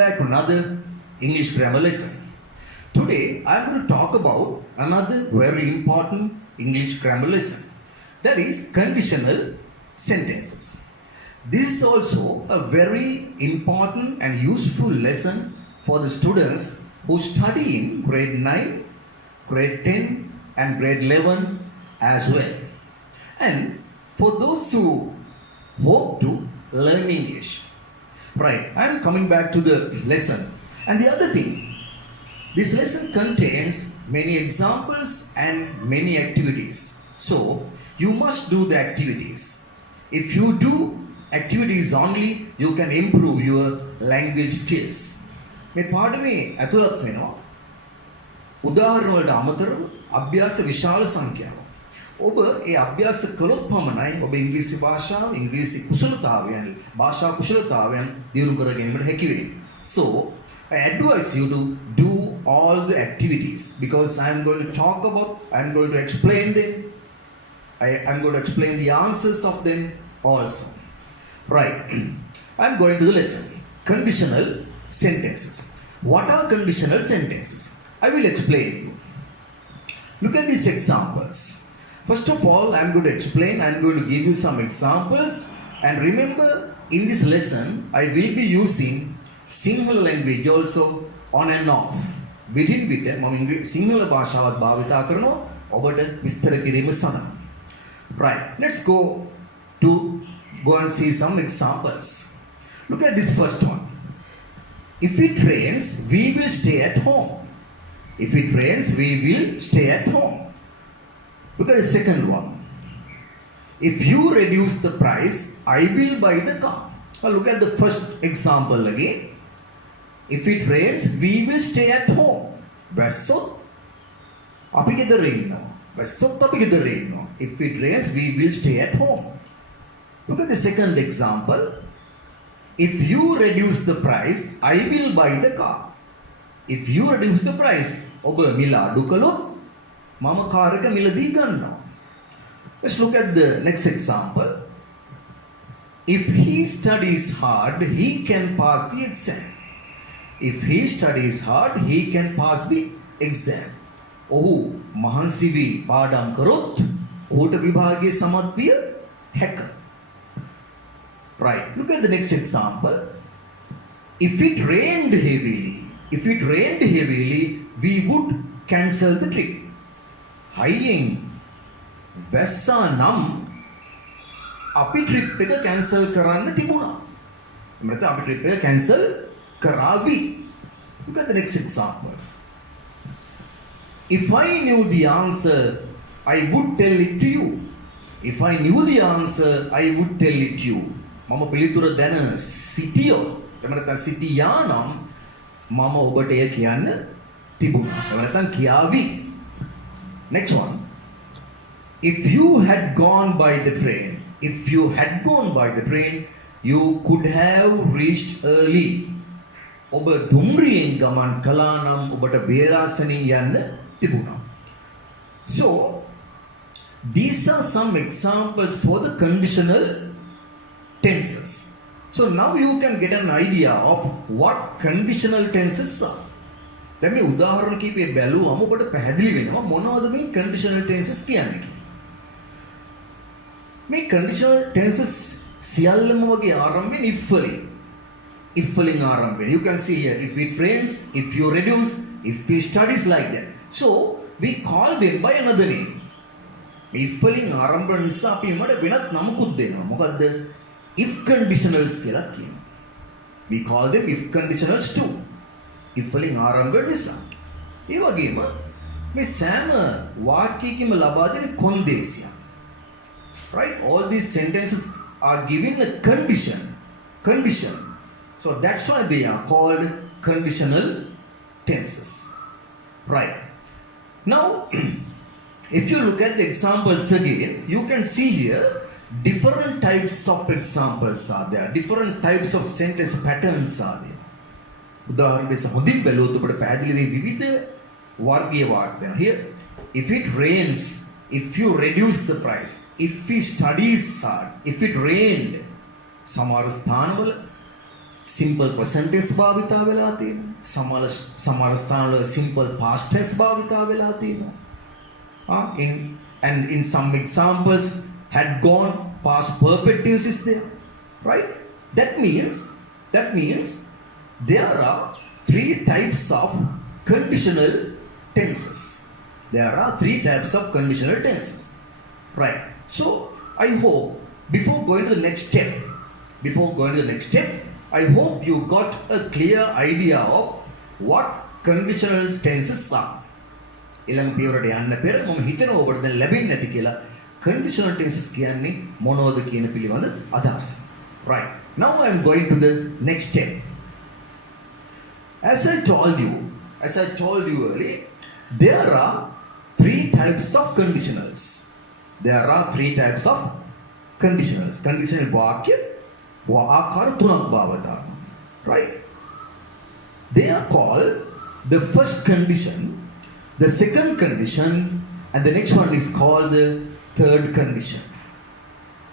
back to another English grammar lesson. Today I'm going to talk about another very important English grammar lesson, that is conditional sentences. This is also a very important and useful lesson for the students who study in grade 9, grade 10 and grade 11 as well. And for those who hope to learn English. Right, I'm coming back to the lesson. And the other thing, this lesson contains many examples and many activities. So, you must do the activities. If you do activities only, you can improve your language skills. මේ පාඩමේ ඇතුළත් වෙනවා උදාහරණ වලට අමතරව අභ්‍යාස විශාල සංඛ්‍යාවක්. ඔබ ඒ අභ්‍යාස කළොත් පමණයි ඔබ ඉංග්‍රීසි භාෂාව, ඉංග්‍රීසි කුසලතාවයන්, භාෂා කුසලතාවයන් දියුණු කර ගැනීමට හැකි වෙයි. So, I advise you to do all the activities because I am going to talk about, I am going to explain them. I am going to explain the answers of them also. Right. I am going to the lesson. Conditional sentences. What are conditional sentences? I will explain you. Look at these examples. First of all, I am going to explain, I am going to give you some examples, and remember in this lesson I will be using Sinhala language also on and off. Within විට මම සිංහල භාෂාවත් භාවිතා කරනවා ඔබට විස්තර කිරීම සඳහා. Right, let's go and see some examples. Look at this first one. If it rains, we will stay at home. If it rains, we will stay at home. Look at the second one. If you reduce the price, I will buy the car. Now look at the first example again. If it rains, we will stay at home. වැස්සොත් අපි ගෙදර ඉන්නවා. වැස්සොත් අපි ගෙදර ඉන්නවා. If it rains, we will stay at home. Look at the second example. If you reduce the price, I will buy the car. If you reduce the price, ඔබ මිල අඩු කළොත් මම කාර් එක මිලදී ගන්නවා. Let's look at the next example. If he studies hard, he can pass the exam. If he studies hard, he can pass the exam. ඔහු මහන්සි වී පාඩම් කරොත් ඔහුට විභාගයේ සමත් විය හැක. Right. Look at the next example. If it rained heavily, we would cancel the trip. හයියෙන් වැස්සා නම් අපි ට්‍රිප් එක කැන්සල් කරන්න තිබුණා. එමෙත අපි ට්‍රිප් එක cancel කරાવી. Look at the next example. If I knew the answer, I would tell it to you. If I knew the answer, I would tell it to you. මම පිළිතුර දැන සිටියෝ. එහෙම නැත්නම් සිටියා නම් මම ඔබට එය කියන්න තිබුණා. එහෙම නැත්නම් කියාවි. Next one. If you had gone by the train, you could have reached early. ඔබ දුම්රියෙන් ගමන් කළා නම් ඔබට බේරාසනින් යන්න තිබුණා. So, these are some examples for the conditional tenses. So now you can get an idea of what conditional tenses are. දැන් මේ උදාහරණ කීපය බැලුවම ඔබට පැහැදිලි වෙනවා මොනවද මේ conditional tenses කියන්නේ. මේ conditional tenses සියල්ලම වගේ ආරම්භයෙන් if වලින් ආරම්භ. You can see here, if it rains, if you reduce, if he studies, like that. So we call them by another name. if වලින් ආරම්භ නිසා අපි එමඩ වෙනත් නමකුත් දෙනවා. මොකද්ද? if conditionals කියලා කියනවා. We call them if conditionals too. if වලින් ආරම්භ නිසා. ඒ වගේම මේ සෑම වාක්‍යයකම ලබා දෙන කොන්දේසිය. Right? All these sentences are given a condition. So that's why they are called conditional tenses. Right. Now, if you look at the examples again, you can see here different types of examples are there. Different types of sentence patterns are there. උදාහරණ දෙස හොඳින් බැලුවොත් ඔබට පැහැදිලි වෙයි විවිධ වර්ගීය වාක්‍ය. Here, if it rains, if you reduce the price, if he studies hard, if it rained, සමහර ස්ථානවල simple present tense භාවිතා වෙලා තියෙනවා. සමහර ස්ථානවල simple past tense භාවිතා වෙලා තියෙනවා. In some examples had gone past perfect tense is there, right? That means there are three types of conditional tenses. There are three types of conditional tenses, right? So I hope before going to the next step, I hope you got a clear idea of what conditional tenses are. ඊළඟ පියවරට යන්න පෙර මම හිතනවා ඔබට දැන් ලැබෙන්නේ නැති කියලා conditional tenses කියන්නේ මොනවද කියන පිළිබඳ අදහස. Right. Now I am going to the next step. As I told you earlier, there are three types of conditionals. Conditional වාක්‍ය ආකාර තුනක් භාවිතා. Right? They are called the first condition, the second condition, and the next one is called the third condition.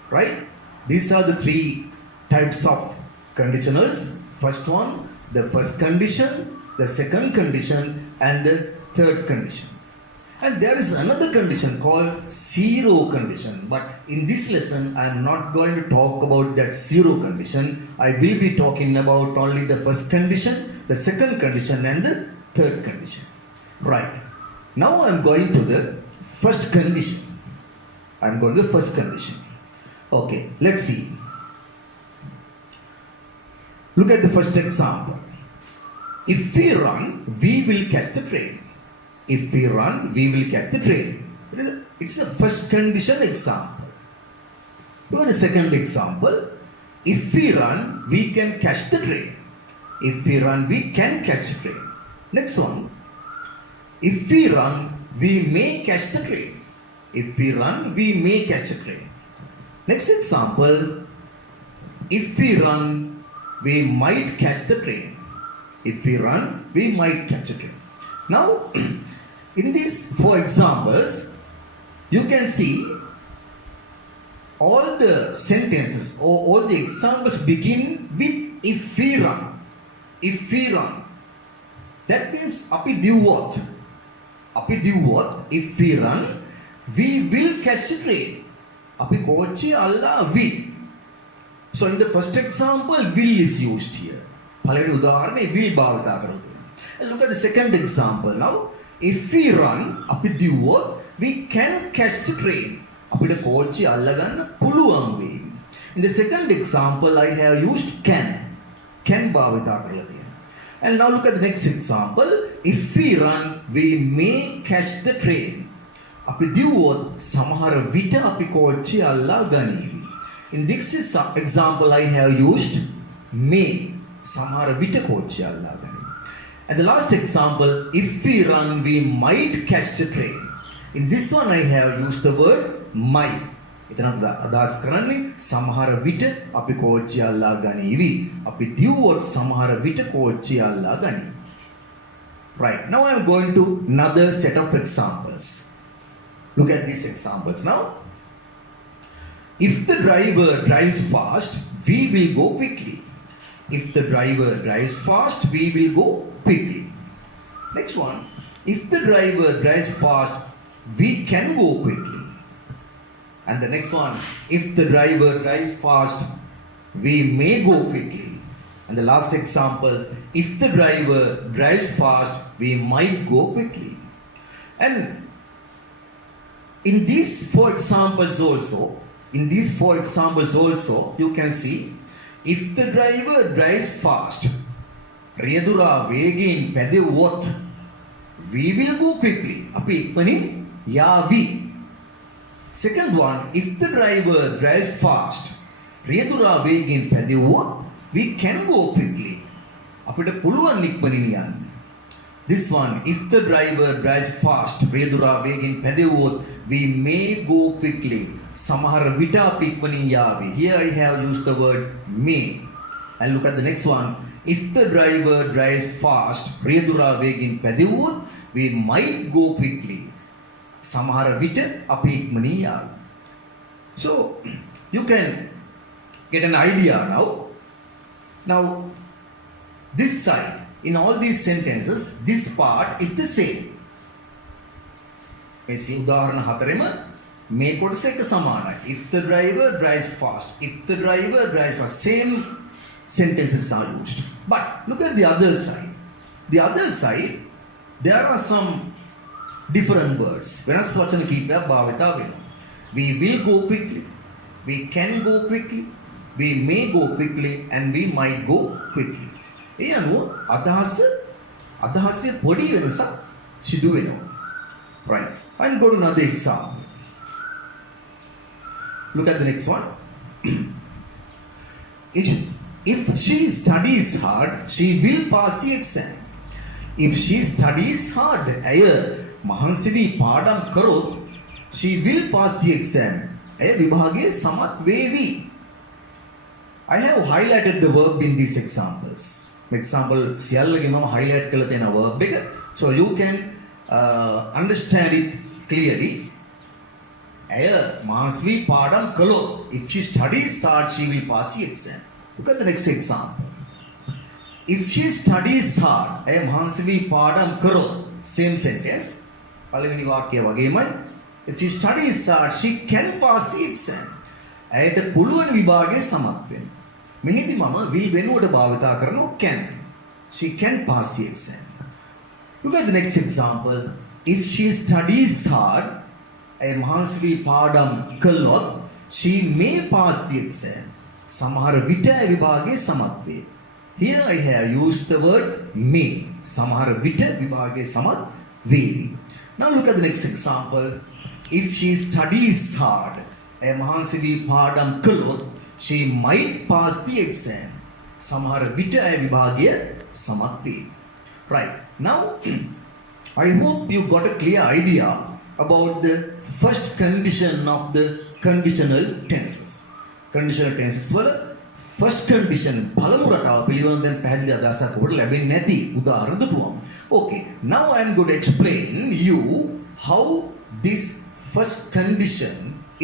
Right? These are the three types of conditionals. First one, the first condition, the second condition, and the third condition. And there is another condition called zero condition. But in this lesson, I am not going to talk about that zero condition. I will be talking about only the first condition, the second condition, and the third condition. Right. Now I am going to the first condition. Okay, let's see. Look at the first example. If we run, we will catch the train. It's a first condition example. Look at the second example. If we run, we can catch the train. Next one. If we run, we may catch the train. Next example. If we run, we might catch the train. Now, in these four examples, you can see all the sentences or all the examples begin with if we run. That means අපි දිව්වොත් if we run, we will catch the train. අපි කෝච්චිය අල්ලාවි. So in the first example, will is used here. පළවෙනි උදාහරණේ will භාවිතා කරලා තියෙනවා. And look at the second example now. If we run, අපි දිව්වොත් we can catch the train. අපිට කෝච්චිය අල්ලගන්න පුළුවන් වෙයි. In the second example, I have used can භාවිතා කරලා තියෙනවා. And now look at the next example. If we run, we may catch the train. අපි දිව්වොත් සමහර විට අපි කෝච්චිය අල්ලා ගනීවි. In this example, I have used may. සමහර විට කෝච්චිය අල්ලා ගනීවි. And the last example, if we run, we might catch the train. In this one, I have used the word might. එතන අදහස් කරන්නේ සමහර විට අපි කෝච්චිය අල්ලා ගනීවි. අපි දිව්වොත් සමහර විට කෝච්චිය අල්ලා ගනීවි. Right. Now I am going to another set of examples. Look at these examples now. If the driver drives fast, we will go quickly. Next one. If the driver drives fast, we can go quickly. And the next one. If the driver drives fast, we may go quickly. And the last example. If the driver drives fast, we might go quickly. And in these four examples also, you can see, if the driver drives fast, රියදුරා වේගයෙන් පැදෙව්වොත්, we will go quickly. අපි ඉක්මනින් යාවි. Second one, if the driver drives fast, රියදුරා වේගයෙන් පැදෙව්වොත්, we can go quickly. අපිට පුළුවන් ඉක්මනින් යන්න. This one, if the driver drives fast, රියදුරා වේගයෙන් පැදෙව්වොත්, we may go quickly. සමහර විට අපි ඉක්මනින් යාවි. Here I have used the word may. And look at the next one. If the driver drives fast, රියදුරා වේගයෙන් පැදෙව්වොත්, we might go quickly. සමහර විට අපි ඉක්මනින් යාවි. So you can get an idea now. Now this side, in all these sentences, this part is the same. මේ සිය උදාහරණ හතරෙම මේ කොටස එක සමානයි. If the driver drives fast, if the driver drives fast, same sentences are used. But look at the other side. The other side, there are some different words. වෙනස් වචන කීපයක් භාවිතා වෙනවා. We will go quickly. We can go quickly. We may go quickly and we might go quickly. ඒ අනුව අදහසේ පොඩි වෙනසක් සිදු වෙනවා. Right. And go to another example. Look at the next one. If she studies hard, she will pass the exam. If she studies hard, ඇය මහන්සි වී පාඩම් කරොත්, she will pass the exam. ඇය විභාගයේ සමත් වේවි. I have highlighted the verb in these examples. Example සියල්ලගේ මම highlight කරලා තියෙන verb එක. So you can understand it clearly. ඇය මහන්සි වී පාඩම් කළොත්, if she studies hard, she will pass the exam. Look at the next example. If she studies hard, ඇය මහන්සි වී පාඩම් කරොත්, same sentence. පළවෙනි වාක්‍යය වගේමයි. If she studies hard, she can pass the exam. ඇයට පුළුවන් විභාගයේ සමත් වෙන්න. මෙහිදී මම will වෙනුවට භාවිතා කරනවා can. She can pass the exam. Look at the next example. If she studies hard, ඇය මහන්සි වී පාඩම් කළොත්, she may pass the exam. සමහර විට ඇය විභාගයේ සමත් වේ. Here I have used the word may. සමහර විට විභාගයේ සමත් වේවි. Now look at the next example. If she studies hard, ඇය මහන්සි වී පාඩම් කළොත්, she might pass the exam. සමහර විට ඇය විභාගයේ සමත් වේ. Right. Now I hope you got a clear idea about the first condition of the conditional tenses. Conditional tenses වල first condition පළමු රටාව පිළිබඳව දැන් පැහැදිලි අදහසක් ඔබට ලැබෙන්නේ නැති උදාහරණ දුටුවා. Okay, now I am going to explain you how this first condition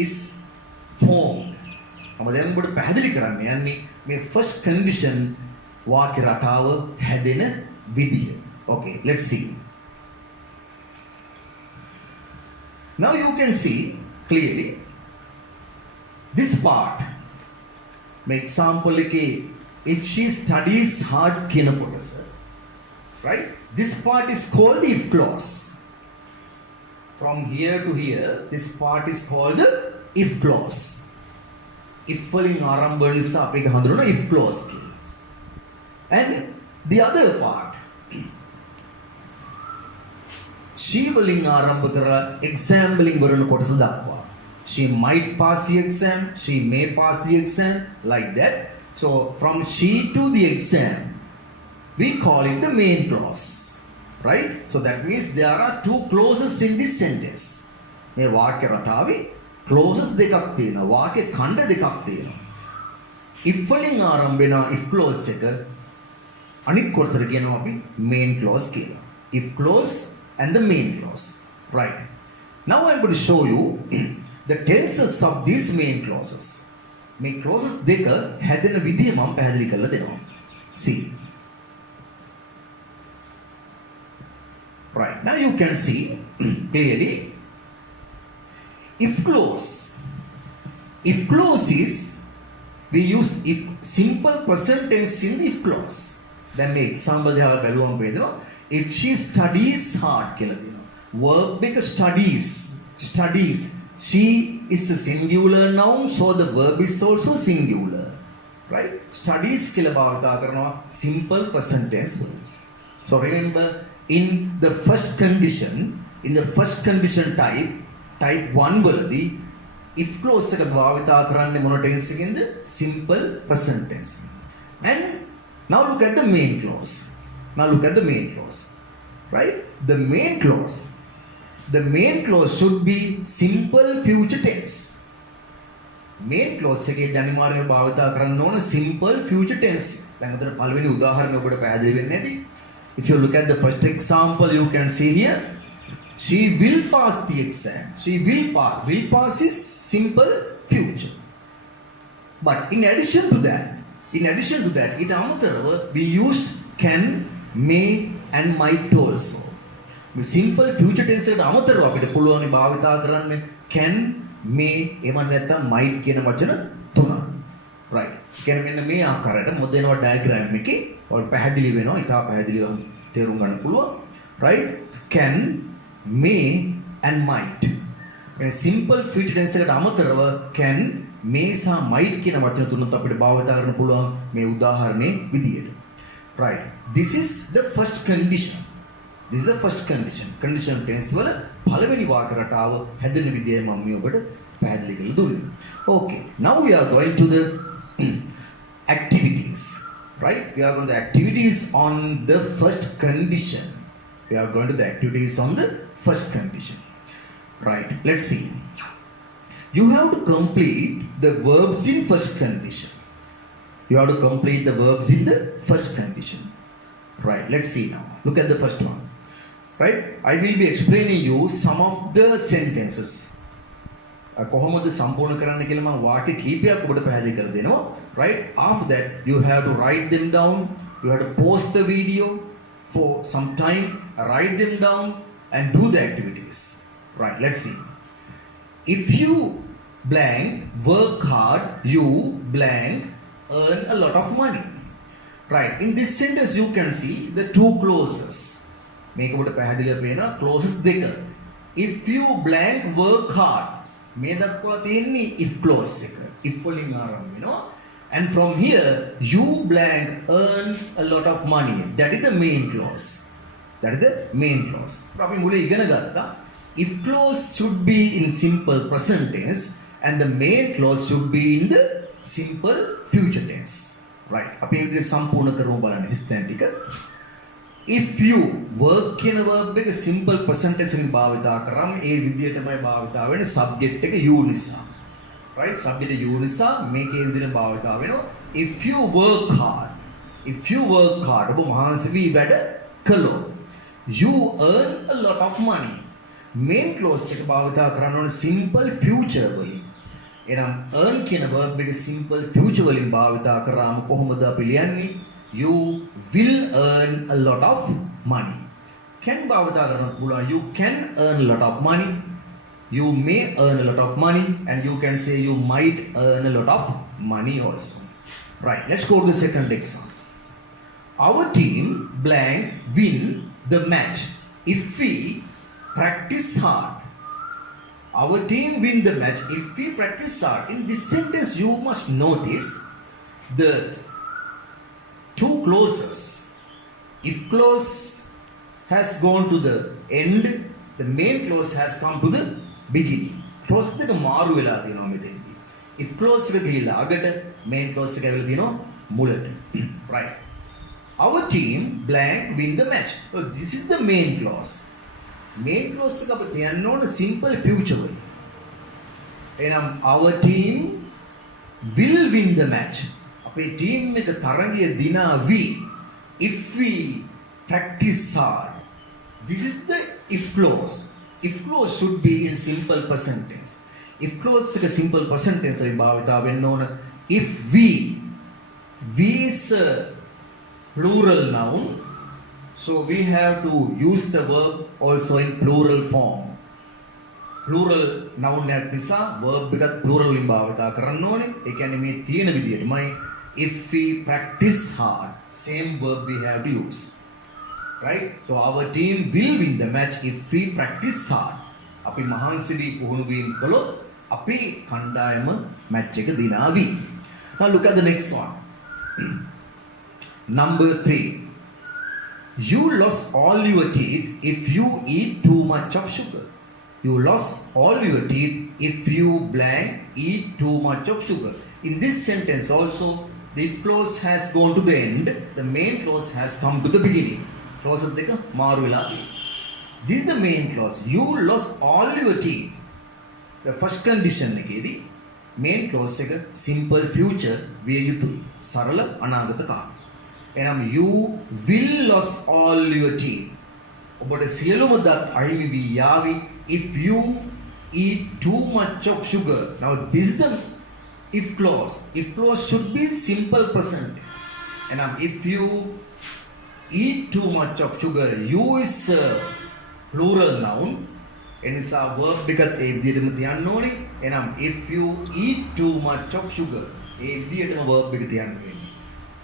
is formed. මම දැන් ඔබට පැහැදිලි කරන්න යන්නේ මේ first condition වාක්‍ය රටාව හැදෙන විදිය. Okay, let's see. Now you can see clearly this part. My example එකේ if she studies hard කියන කොටස, right? This part is called the if clause. From here to here, this part is called the if clause. If වලින් ආරම්භ වෙන නිසා අපි ඒක හඳුනනවා if clause කියලා. And the other part, she වලින් ආරම්භ කරලා exam වලින් වරන කොටස දක්වා. She might pass the exam, she may pass the exam, like that. So from she to the exam, we call it the main clause, right? So that means there are two clauses in this sentence. මේ වාක්‍ය රටාවේ clauses දෙකක් තියෙනවා. වාක්‍ය ඛණ්ඩ දෙකක් තියෙනවා. if වලින් ආරම්භ වෙන if clause එක අනිත් කොටසට කියනවා අපි main clause කියලා. if clause and the main clause, right? Now I am going to show you the tenses of these main clauses. මේ clauses දෙක හැදෙන විදිය මම පැහැදිලි කරලා දෙනවා. See. Right. Now you can see clearly if clause. If clause is, we use if simple present tense in the if clause. Then මේ example දෙකක් බලුවම පේනවා. If she studies hard කියලා දෙනවා. Verb එක studies. She is a singular noun, so the verb is also singular. Right? Studies කියලා භාවිතා කරනවා simple present tense වල. So remember, in the first condition type 1 වලදී if clause එක භාවිතා කරන්නේ මොන tense එකෙන්ද? Simple present tense. And now look at the main clause. Right? The main clause should be simple future tense. Main clause එකේ අනිවාර්යයෙන්ම භාවිතා කරන්න ඕන simple future tense. දැන් අතන පළවෙනි උදාහරණය ඔබට පැහැදිලි වෙන්නේ නැති. If you look at the first example, you can see here, she will pass the exam. She will pass. Will pass is simple future. But in addition to that, ඊට අමතරව we used can, may and might also. මේ simple future tense එකට අමතරව අපිට පුළුවන් භාවිතා කරන්න can, may එහෙම නැත්නම් might කියන වචන තුනක්. right. කියන්නේ මෙන්න මේ ආකාරයට මොකද වෙනවා diagram එකේ ඔයාලට පැහැදිලි වෙනවා. ඉතා පැහැදිලිව තේරුම් ගන්න පුළුවන්. right. can, may and might. මේ simple future tense එකට අමතරව can, may සහ might කියන වචන තුනත් අපිට භාවිතා කරන්න පුළුවන් මේ උදාහරණේ විදියට. right. This is the first condition. This is the first condition. Conditional tense වල පළවෙනි වාක්‍ය රටාව හැදෙන විදිය මම මේ ඔබට පැහැදිලි කරලා දුන්නා. Okay. Now we are going to the activities. Right? We are going to the activities on the first condition. We are going to the activities on the first condition. Right. Let's see. You have to complete the verbs in first condition. You have to complete the verbs in the first condition. Right. Let's see now. Look at the first one. Right. I will be explaining you some of the sentences. කොහොමද සම්පූර්ණ කරන්න කියලා මම වාක්‍ය කීපයක් ඔබට පැහැදිලි කර දෙනවා. Right. After that you have to write them down. You have to pause the video for some time, write them down and do the activities. Right. Let's see. If you blank work hard, you blank earn a lot of money. Right. In this sentence you can see the two clauses. මේක ඔබට පැහැදිලිව පේනවා clauses දෙක. If you blank work hard. මේ දක්වලා තියෙන්නේ if clause එක. if වලින් ආරම්භ වෙනවා. And from here you blank earn a lot of money. That is the main clause. That is the main clause. අපි මුලින් ඉගෙන ගත්තා. If clause should be in simple present tense and the main clause should be in the simple future tense. Right. අපි මේක සම්පූර්ණ කරමු බලන්න හිස්තැන් ටික. If you work කියන verb එක simple present tense වලින් භාවිතා කරාම ඒ විදිහටමයි භාවිතා වෙන්නේ subject එක you නිසා. Right? subject you නිසා මේකේ විදිහට භාවිතා වෙනවා. If you work hard. If you work hard ඔබ මහන්සි වී වැඩ කළොත් you earn a lot of money. main clause එක භාවිතා කරන්න ඕනේ simple future වලින්. එහෙනම් earn කියන verb එක simple future වලින් භාවිතා කරාම කොහොමද අපි ලියන්නේ? You will earn a lot of money. Can භාවිතා කරන්න පුළුවන් you can earn a lot of money. You may earn a lot of money and you can say you might earn a lot of money also. Right, let's go to the second example. Our team blank win the match if we practice hard. Our team win the match if we practice hard. In this sentence you must notice the two clauses. If clause has gone to the end, the main clause has come to the beginning. Clause දෙක මාරු වෙලා තියෙනවා මෙතෙන්දී. If clause එක ගිහිල්ලා අගට, main clause එක ඇවිල්ලා තියෙනවා මුලට. Right. Our team blank win the match. So this is the main clause. Main clause එක අපිට තියන්න ඕන simple future වල. එහෙනම් our team will win the match. අපේ ටීම් එක තරගය දිනාවි if we practice hard. This is the if clause. If clause should be in simple present tense. If clause එක simple present tense වලින් භාවිතා වෙන්න ඕන. If we is a plural noun, so we have to use the verb also in plural form. Plural noun එකක් නිසා verb එකත් plural වලින් භාවිතා කරන්න ඕනේ. ඒ කියන්නේ මේ තියෙන විදිහටමයි if we practice hard, same verb we have to use. Right? So our team will win the match if we practice hard. අපි මහන්සි වී පුහුණු වීම කළොත් අපි කණ්ඩායම match එක දිනාවි. Now look at the next one. Number 3. You lost all your teeth if you eat too much of sugar. You lost all your teeth if you blank eat too much of sugar. In this sentence also, the if clause has gone to the end, the main clause has come to the beginning. Clauses dekha maru vela. This is the main clause. You lost all your teeth. The first condition ekedi main clause එක simple future විය යුතුයි. සරල අනාගත කාල. එහෙනම් you will lose all your teeth. ඔබට සියලුම දත් අහිමි වී යාවි if you eat too much of sugar. Now this is the if clause. If clause should be simple present tense. And if you eat too much of sugar. You is a plural noun. එනිසා verb එකත් ඒ විදිහටම තියන්න ඕනේ. එහෙනම් if you eat too much of sugar. ඒ විදිහටම verb එක තියන්න වෙන්නේ.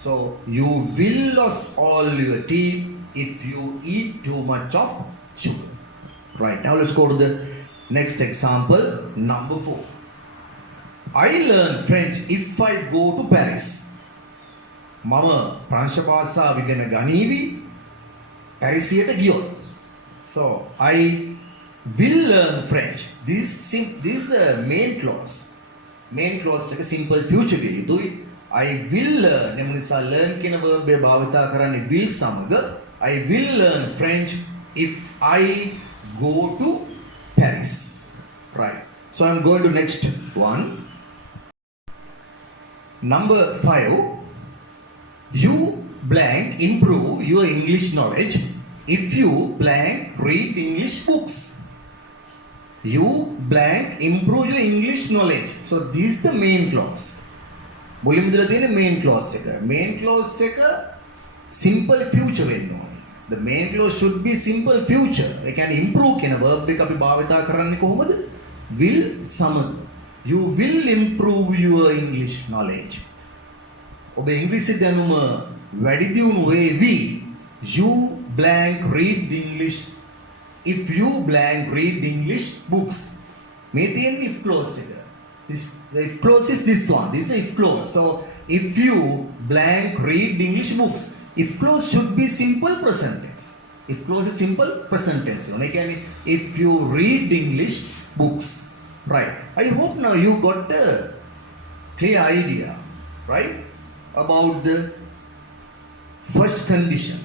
So you will lose all your teeth if you eat too much of sugar. Right. Now let's go to the next example, number 4. I learn French if I go to Paris. මම ප්‍රංශ භාෂාව ඉගෙන ගනීවි පැරිසියට ගියොත්. So I will learn French. This is the main clause. Main clause එක simple future එක යුතුයි. I will learn එම නිසා learn කියන verb එක භාවිතා කරන්නේ will සමග. I will learn French if I go to Paris. Right. So I'm going to next one. Number 5. You blank improve your English knowledge if you blank read English books. You blank improve your English knowledge. So this is the main clause. මුලින්ම දලා තියෙන main clause එක. Main clause එක simple future වෙන්න ඕනේ. The main clause should be simple future. ඒ කියන්නේ improve කියන verb එක අපි භාවිතා කරන්නේ කොහොමද? Will සමග. You will improve your English knowledge. ඔබ ඉංග්‍රීසි දැනුම වැඩි දියුණු වේවි. You blank read English if you blank read English books. මේ තියෙන if clause එක. The if clause is this one. This is if clause. So if you blank read English books. If clause should be simple present tense. If clause is simple present tense. If you read English books. Right. I hope now you got a clear idea. Right. About the first condition.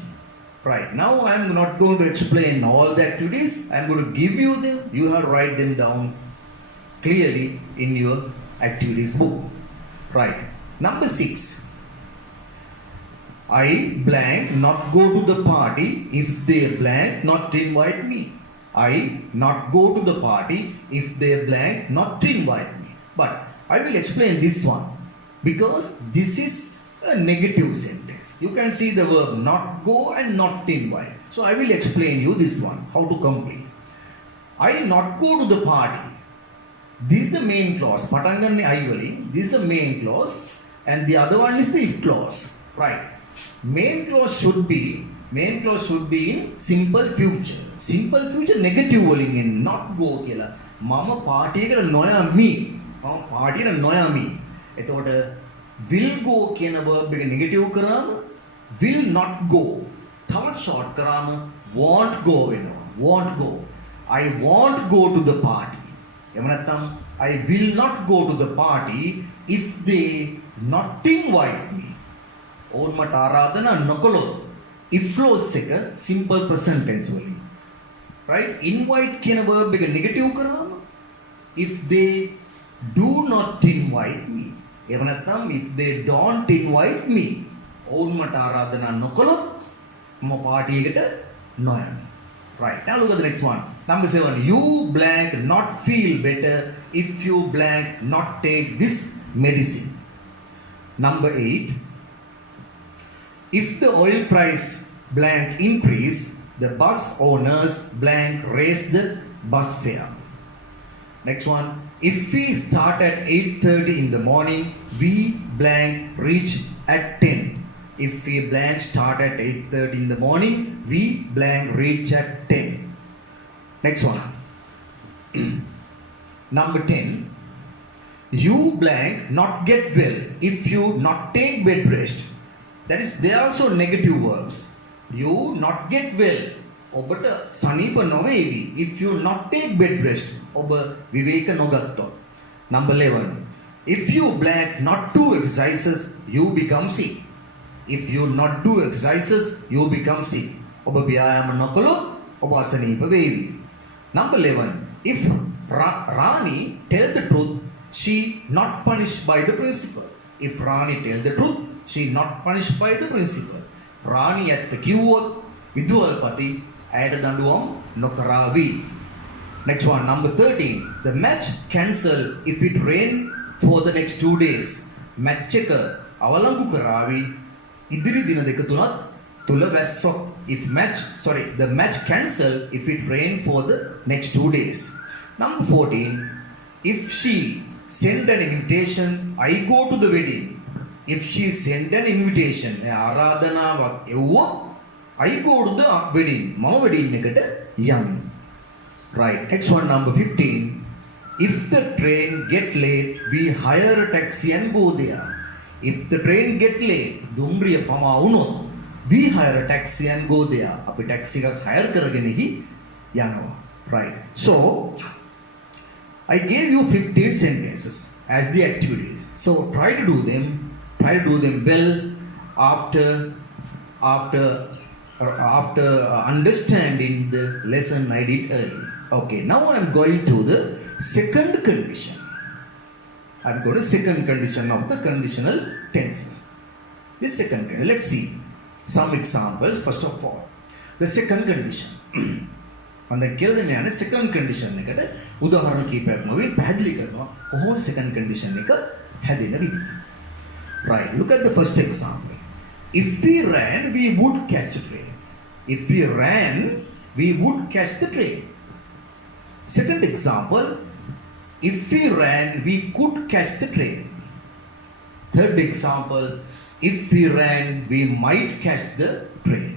Right. Now I am not going to explain all the activities. I am going to give you them. You have to write them down clearly in your activities book. Right. Number 6. I blank not go to the party if they blank not invite me. I not go to the party if they blank not invite me. But I will explain this one because this is a negative sentence. You can see the verb not go and not invite. So I will explain you this one, how to complete. I not go to the party. This is the main clause. Patanganne I wali. This is the main clause and the other one is the if clause. Right. Main clause should be in simple future. Simple future negative wording in not go කියලා. මම party එකට නොයමි. මම party එකට නොයමි. එතකොට will go කියන verb එක negative කරාම will not go. තවත් short කරාම won't go වෙනවා. Won't go. I won't go to the party. එහෙම නැත්නම් I will not go to the party if they not invite me. ඔවුන් මට ආරාධනා නොකළොත්. If clause එක simple present tense වලින්. Right? Invite කියන verb එක negative කරාම if they do not invite me. එහෙම නැත්නම් if they don't invite me. ඔවුන් මට ආරාධනා නොකළොත් මම පාටි එකට නොයමි. Right. Now look at the next one. Number 7. You blank not feel better if you blank not take this medicine. Number 8. If the oil price blank increase, the bus owners blank raise the bus fare. Next one. If we start at 8:30 in the morning, we blank reach at 10. If we blank start at 8:30 in the morning, we blank reach at 10. Next one. Number 10. You blank not get well if you not take bed rest. That is, they are also negative verbs. You not get well. ඔබට සනීප නොවේවි if you not take bed rest. ඔබ විවේක නොගත්තොත්. Number 11. If you blank not do exercises, you become sick. If you not do exercises, you become sick. ඔබ ව්‍යායාම නොකළොත් ඔබ අසනීප වේවි. Number 11. If Rani tell the truth, she not punished by the principal. If Rani tell the truth, she not punished by the principal. Rani ඇත්ත කිව්වොත් විදුහල්පති ඇයට දඬුවම් නොකරාවි. Next one, number 13. The match cancel if it rain for the next 2 days. Match එක අවලංගු කරાવી ඉදිරි දින දෙක තුනක් තුල වැස්සොත් if match the match cancel if it rain for the next 2 days. Number 14, if she send an invitation I go to the wedding. If she send an invitation ආරාධනාවක් එව්වොත් I go to the wedding. මම wedding එකට යමි. Right. Next one, number 15. If the train get late, we hire a taxi and go there. If the train get late, දුම්රිය පමා වුණොත් we hire a taxi and go there. අපි taxi එකක් hire කරගෙන යනවා. Right. So I gave you 15 sentences as the activities. So try to do them well after understanding the lesson I did earlier. Okay, now I am going to the second condition. I am going to second condition of the conditional tenses. This second condition, let's see some examples first of all. The second condition. அந்த கேள்வி என்ன second condition එකට උදාහරණ කීපයක්ම අපි පැහැදිලි කරනවා කොහොමද second condition එක හැදෙන විදිහ. Right, look at the first example. If we ran, we would catch a train. If we ran, we would catch the train. Second example, if we ran, we could catch the train. Third example, if we ran, we might catch the train.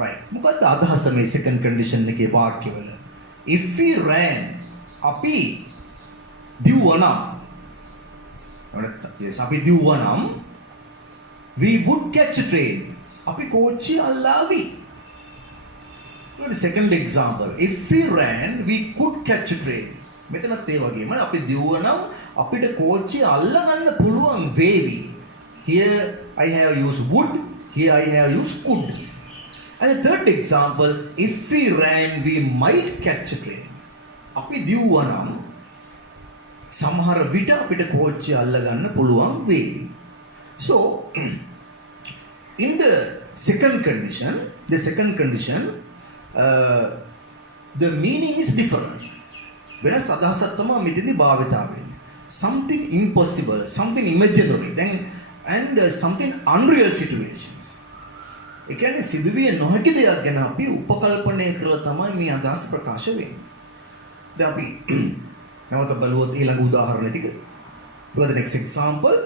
Right. මොකක්ද අදහස මේ second condition එකේ වාක්‍යවල? If we ran, අපි දිව්වනම් yes, අපි දිව්වනම් we would catch a train. අපි කෝච්චි අල්ලාවි. Look at the second example. If we ran, we could catch a train. මෙතනත් ඒ වගේම අපි දිව්වනම් අපිට කෝච්චි අල්ලගන්න පුළුවන් වේවි. Here I have used would, here I have used could. And the third example, if we ran, we might catch a train. අපි දිව්වනම් සමහර විට අපිට කෝච්චි අල්ලගන්න පුළුවන් වේවි. So in the second condition, the meaning is different. වෙනස් අදහසක් තමයි මෙතනදී භාවිතා වෙන්නේ. Something impossible, something imaginary, then and something unreal situations. ඒ කියන්නේ සිදුවිය නොහැකි දෙයක් ගැන අපි උපකල්පනය කරලා තමයි මේ අදහස ප්‍රකාශ වෙන්නේ. දැන් අපි නැවත බලුවොත් ඊළඟ උදාහරණ ටික. Look at the next example.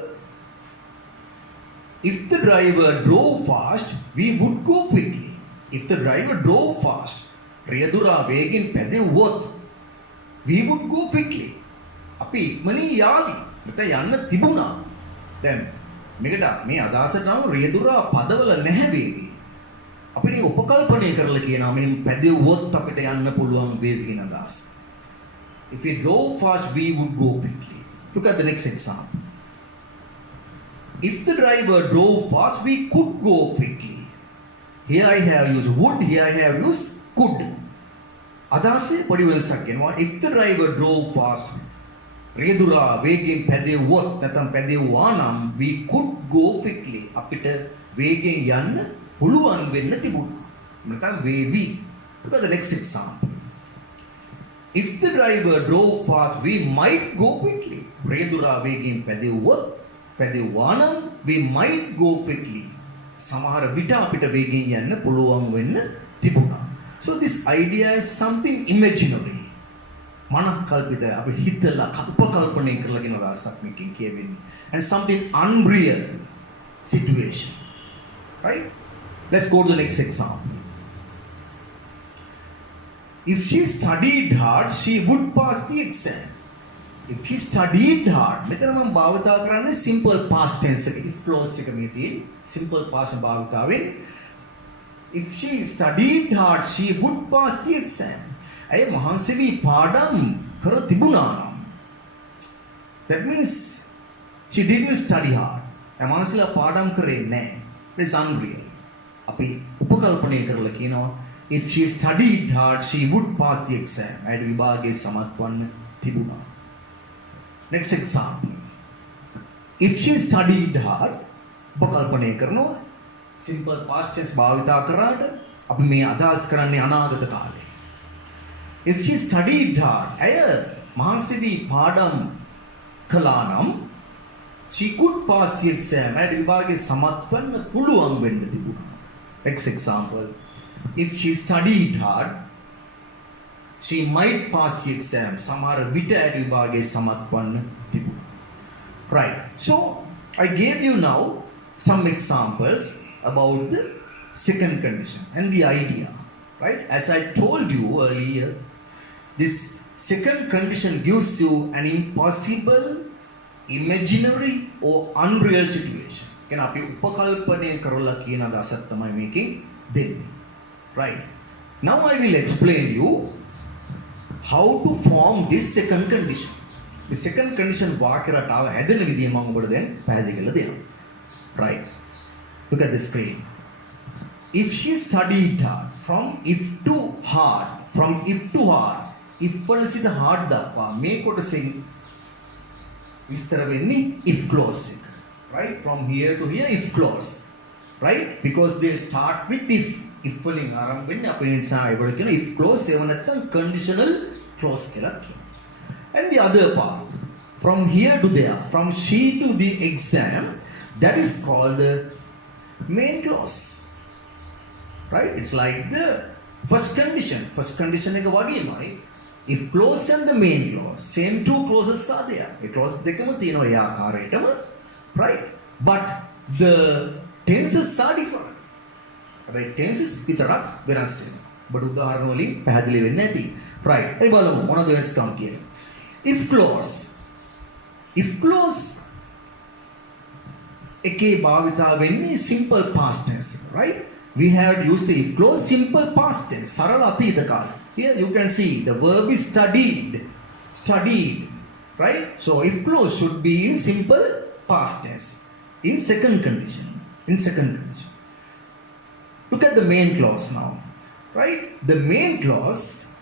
If the driver drove fast, we would go quickly. If the driver drove fast, රියදුරා වේගෙන් පැදෙව්වොත් we would go quickly. අපි ඉක්මනින් යාවි. නැත්නම් යන්න තිබුණා. දැන් මේකට මේ අදහසට නම් රියදුරා පදවල නැහැ වේවි. අපිට උපකල්පනය කරලා කියනවා මේ පැදෙව්වොත් අපිට යන්න පුළුවන් වේවි කියන අදහස. If we drove fast, we would go quickly. Look at the next example. If the driver drove fast, we could go quickly. Here I have used would, here I have used could. අදහසේ පොඩි වෙනසක් එනවා. If the driver drove fast, රියදුරා වේගෙන් පැදෙව්වොත් නැත්නම් පැදෙව්වා නම් we could go quickly. අපිට වේගෙන් යන්න පුළුවන් වෙන්න තිබුණා. නැත්නම් වේවි. Look at the next example. If the driver drove fast, we might go quickly. රියදුරා වේගෙන් පැදෙව්වා නම් we might go quickly. සමහර විට අපිට වේගෙන් යන්න පුළුවන් වෙන්න තිබුණා. So this idea is something imaginary. මනස්කල්පිත අපි හිතලා උපකල්පනය කරලා කියන අදහසක් මේකෙන් කියවෙන්නේ. And something unreal situation. Right? Let's go to the next example. If she studied hard, she would pass the exam. If she studied hard, මෙතන මම භාවිතා කරන්නේ simple past tense එක. if clause එක මේ තියෙන්නේ simple past භාවිතාවෙන්. If she studied hard, she would pass the exam. ඇය මහන්සි වී පාඩම් කර තිබුණා නම්. That means she didn't study hard. ඇය මහන්සිලා පාඩම් කරේ නැහැ. It is unreal. අපි උපකල්පනය කරලා කියනවා if she studied hard, she would pass the exam. ඇයට විභාගයේ සමත් වන්න තිබුණා. Next example. If she studied hard, උපකල්පනය කරනවා simple past tense භාවිතා කරාට අපි මේ අදහස් කරන්නේ අනාගත කාලේ. If she studied hard, ඇය මහන්සි වී පාඩම් කළා නම් she could pass the exam. ඇයට විභාගයේ සමත් වෙන්න පුළුවන් වෙන්න තිබුණා. Next example. If she studied hard, she might pass the exam. Samara vita adivage samatwan tibu. Right. So I gave you now some examples about the second condition and the idea. Right. As I told you earlier, this second condition gives you an impossible, imaginary or unreal situation. Can අපි උපකල්පනය කරලා කියන අදහසක් තමයි මේකෙන් දෙන්නේ. Right. Now I will explain you how to form this second condition. The second condition වාක්‍ය රටාව හැදෙන විදිය මම ඔබට දැන් පැහැදිලි කරලා දෙනවා. Right. Look at the screen. If she studied hard, from if to hard, from if to hard, if වල සිට hard දක්වා මේ කොටසෙන් විස්තර වෙන්නේ if clause එක. Right? From here to here if clause. Right? Because they start with if වලින් ආරම්භ වෙන්නේ අපේ නිසා ඒවට කියන if clause ඒව නැත්තම් conditional clause කියලා කියනවා. And the other part, from here to there, from she to the exam, that is called the main clause. Right? It's like the first condition. First condition එක වගේමයි if clause and the main clause, same two clauses are there. A clause දෙකම තියෙනවා ඒ ආකාරයටම. Right? But the tenses are different. හැබැයි tenses විතරක් වෙනස් වෙනවා. ඔබට උදාහරණ වලින් පැහැදිලි වෙන්නේ නැති. Right. අපි බලමු මොනවද වෙනස්කම් කියලා. If clause එකේ භාවිතා වෙන්නේ simple past tense. Right? We have used the if clause simple past tense. සරල අතීත කාල. Here you can see the verb is studied. Right? So if clause should be in simple past tense. In second condition. Look at the main clause now. Right? The main clause,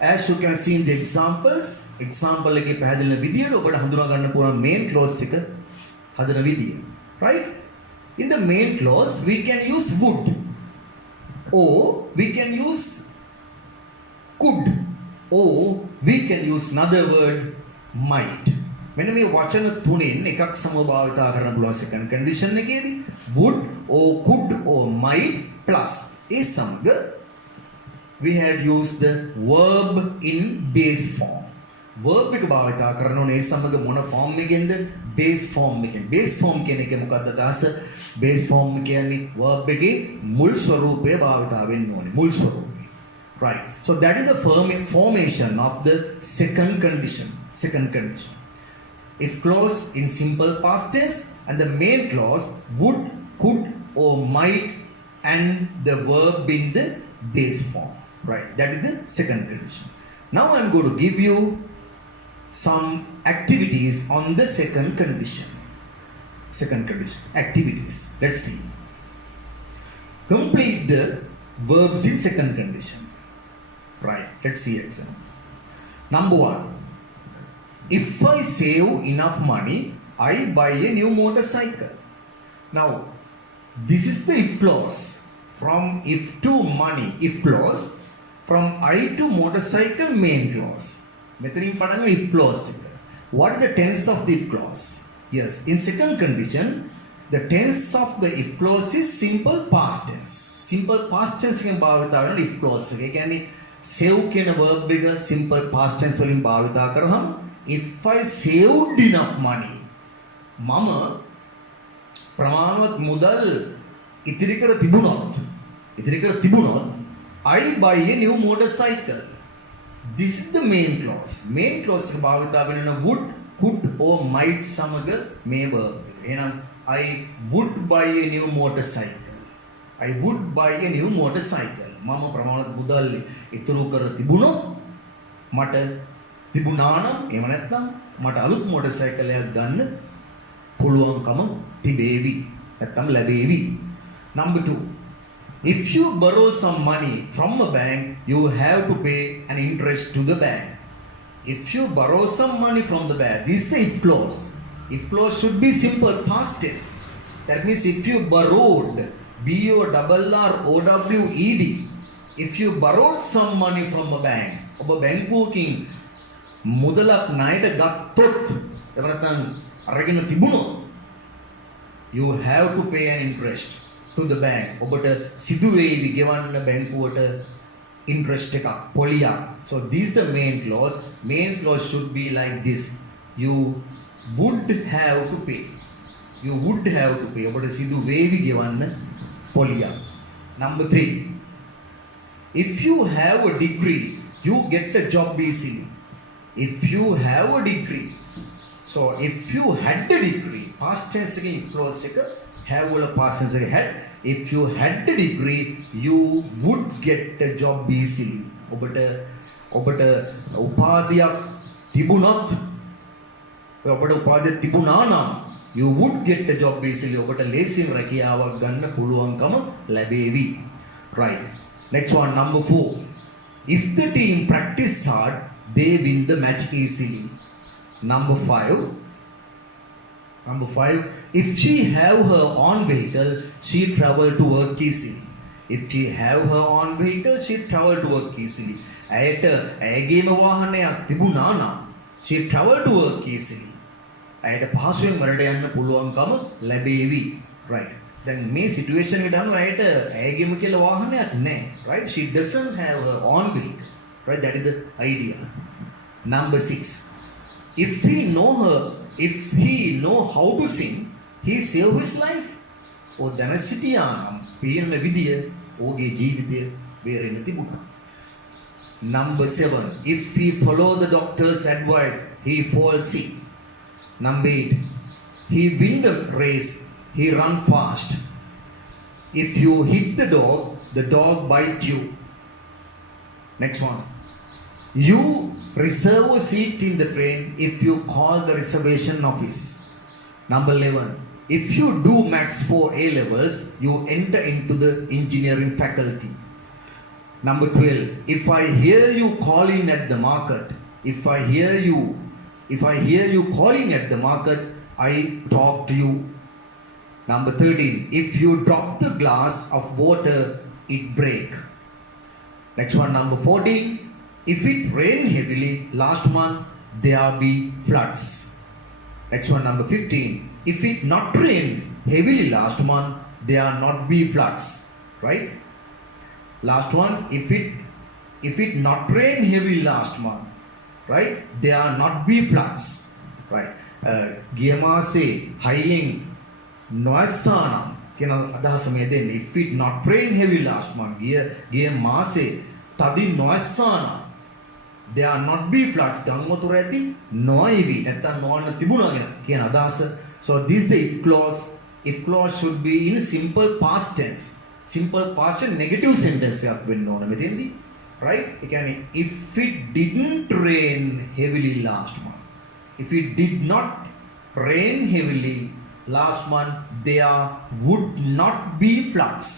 as you can see in the examples, example එකේ පැහැදිලි වෙන විදියට ඔබට හඳුනා ගන්න පුළුවන් main clause එක හදන විදිය. Right? In the main clause we can use would or we can use could or we can use another word might. මෙන්න මේ වචන තුනෙන් එකක් සමභාවිතා කරන්න පුළුවන් second condition එකේදී would or could or might plus ඒ සමග we had used the verb in base form. Verb එක භාවිතා කරන ඕනේ ඒ සමග මොන form එකෙන්ද? base form එකෙන්. base form කියන එක මොකක්ද අදහස? base form කියන්නේ verb එකේ මුල් ස්වරූපය භාවිතා වෙන්න ඕනේ. මුල් ස්වරූපය. Right. So that is the formation of the second condition. If clause in simple past tense and the main clause would, could or might and the verb in the base form. Right. That is the second condition. Now I am going to give you some activities on the second condition. Activities. Let's see. Complete the verbs in second condition. Right. Let's see example. Number 1. If I save enough money, I buy a new motorcycle. Now, this is the if clause. From if to money, if clause. From I to motorcycle, main clause. Metherin padanga if clause. What is the tense of the if clause? Yes, in second condition, the tense of the if clause is simple past tense. Simple past tense එකෙන් භාවිතා කරන if clause එක. ඒ කියන්නේ save කියන verb එක simple past tense වලින් භාවිතා කරාම if I saved enough money, මම ප්‍රමාණවත් මුදල් ඉතිරි කර තිබුණොත් I buy a new motorcycle. This is the main clause. Main clause එක භාවිතා වෙන would, could or might සමග මේ verb. එහෙනම් I would buy a new motorcycle. මම ප්‍රමාණවත් මුදල් ඉතුරු කර තිබුණොත් මට තිබුණා නම් එහෙම නැත්නම් මට අලුත් මොටරසයිකල් එකක් ගන්න පුළුවන්කම තිබේවි නැත්නම් ලැබේවි. Number 2. If you borrow some money from a bank, you have to pay an interest to the bank. If you borrow some money from the bank, this is the if clause. If clause should be simple past tense. That means if you borrowed, BORROWED, if you borrowed some money from a bank, ඔබ බැංකුවකින් මුදලක් ණයට ගත්තොත් එවනතන් අරගෙන තිබුණොත් you have to pay an interest. to the bank. ඔබට සිදු වේවි ගෙවන්න බැංකුවට interest එකක් පොලියක්. So these the main clause. Main clause should be like this. You would have to pay. You would have to pay. ඔබට සිදු වේවි ගෙවන්න පොලියක්. Number 3. If you have a degree, you get a job easily. If you have a degree, so if you had a degree, past tense එකේ if clause එක have වල past tense එක had. If you had a degree, you would get a job easily. ඔබට උපාධියක් තිබුණොත් ඔබට උපාධියක් තිබුණා නම් you would get a job easily. ඔබට ලේසියෙන් රැකියාවක් ගන්න පුළුවන්කම ලැබේවි. Right. Next one, number 4. If the team practice hard, they win the match easily. Number 5. If she have her own vehicle, she travel to work easily. If she have her own vehicle, she travel to work easily. ඇයට ඇයගේම වාහනයක් තිබුණා නම් she travel to work easily. ඇයට පහසුවෙන් වැඩට යන්න පුළුවන්කම ලැබේවි. Right. දැන් මේ සිටුේෂන් එකට අනුව ඇයට ඇයගේම කියලා වාහනයක් නැහැ. Right. She doesn't have her own vehicle. Right. That is the idea. Number 6. If he know how to sing, he save his life. ඔ දැන සිටියා නම් පියන විදිය ඔහුගේ ජීවිතය බේරෙන්න තිබුණා. Number 7. If he follow the doctor's advice, he fall sick. Number 8. He win the race, he run fast. If you hit the dog bite you. Next one. You reserve a seat in the train if you call the reservation office. Number 11. If you do maths for A levels, you enter into the engineering faculty. Number 12. If I hear you calling at the market, if I hear you calling at the market, I talk to you. Number 13. If you drop the glass of water, it break. Next one, number 14. If it rain heavily last month, there be floods. Next one, number 15. If it not rain heavily last month, there not be floods. Right? Last one, if it not rain heavily last month, right? There not be floods. Right? ගිය මාසේ හයියෙන් නොඇස්සා නම් කියන අදහස මේ දෙන්නේ. If it not rain heavily last month, ගිය මාසේ තදින් නොඇස්සා නම් there are not be floods. ගංගොතුර ඇති නොයිවි නැත්තම් නොවන්න තිබුණා කියන අදහස. So this the if clause. If clause should be in simple past tense. Simple past tense negative sentence එකක් වෙන්න ඕන මෙතෙන්දී. Right? ඒ කියන්නේ if it didn't rain heavily last month. If it did not rain heavily last month, there would not be floods.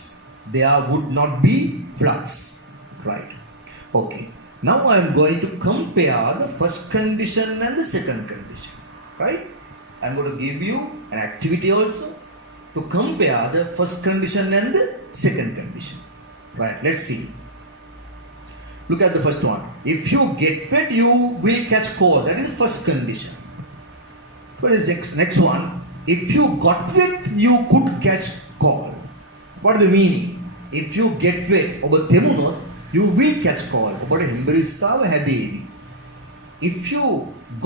There would not be floods. Right? Okay. Now I am going to compare the first condition and the second condition. Right? I am going to give you an activity also to compare the first condition and the second condition. Right? Let's see. Look at the first one. If you get fed, you will catch cold. That is the first condition. What is next one? If you got wet, you could catch cold. What is the meaning? If you get wet, ඔබ තෙමුණොත් you will catch cold. ඔබට හිම්බිරිස්සාව හැදේවි. If you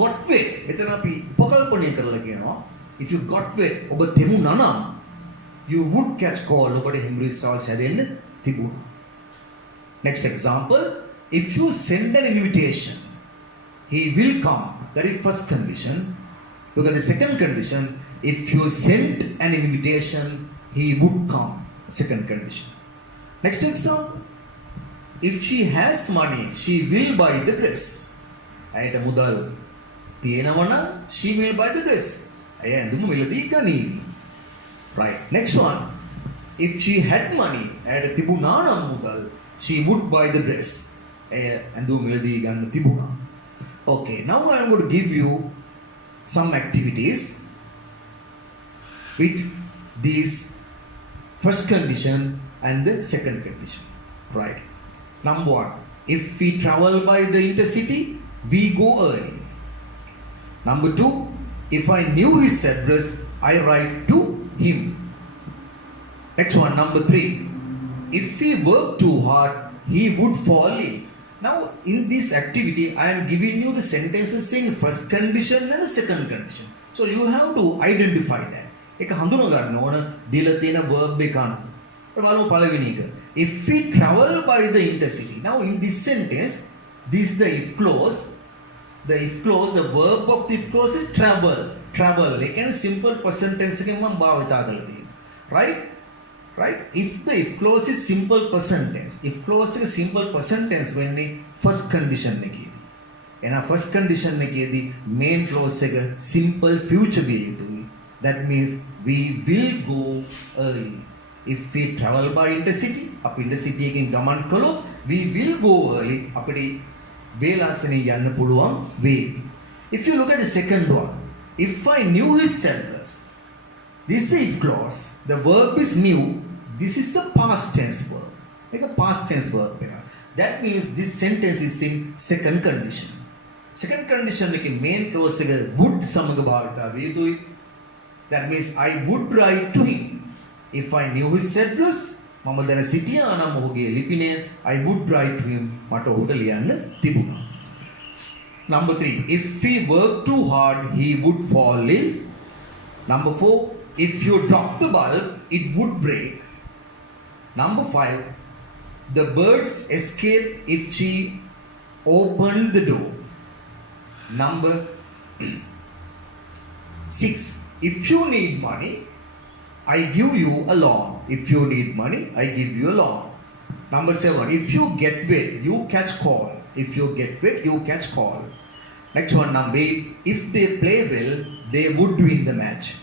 got wet, එතන අපි උපකල්පනය කරලා කියනවා. If you got wet, ඔබ තෙමුණා නම් you would catch cold. ඔබට හිම්බිරිස්සාව හැදෙන්න තිබුණා. Next example. If you send an invitation, he will come. That is first condition. Look at the second condition. If you sent an invitation, he would come. Second condition. Next example. If she has money, she will buy the dress. ඇයට මුදල් තියෙනවා නම් she will buy the dress. ඇය ඇඳුම මිලදී ගනීවි. Right. Next one. If she had money, ඇයට තිබුණා නම් මුදල්, she would buy the dress. ඇය ඇඳුම මිලදී ගන්න තිබුණා. Okay. Now I am going to give you some activities with these first condition and the second condition. Right. Number 1. If we travel by the intercity, we go early. Number 2. If I knew his address, I write to him. Next one, number 3. If he worked too hard, he would fall in. Now, in this activity, I am giving you the sentences in first condition and the second condition. So, you have to identify that. එක හඳුනා ගන්න ඕන දීලා තියෙන verb එක අනුව. බලමු පළවෙනි එක. If we travel by the intercity. Now, in this sentence, this the if clause. The if clause, the verb of the if clause is travel. Travel. ඒ කියන්නේ simple present tense එකෙන් මම භාවිතා කරලා තියෙනවා. Right? Right? If the if clause is simple present tense. If clause is simple present tense වෙන්නේ first condition එකේදී. එහෙනම් first condition එකේදී main clause එක simple future විය යුතුයි. That means we will go early. If we travel by intercity, අපි intercity එකෙන් ගමන් කළොත් we will go early. අපිට වේලාසනේ යන්න පුළුවන් වෙයි. If you look at the second one, if I knew his address. This is if clause. The verb is knew. This is a past tense verb. Like a past tense verb. That means this sentence is in second condition. Second condition like in main clause එක would සමග භාවිතා විය යුතුයි. That means I would write to him. If I knew his address, මම දැන සිටියා නම් ඔහුගේ ලිපිනය, I would write to him. මට ඔහුට ලියන්න තිබුණා. Number 3. If he worked too hard, he would fall ill. Number 4. If you drop the bulb, it would break. Number 5. The birds escape if she opened the door. Number 6. If you need money, I give you a loan. If you need money, I give you a loan. Number 7. If you get wet, you catch cold. If you get wet, you catch cold. Next one, number 8. If they play well, they would win the match.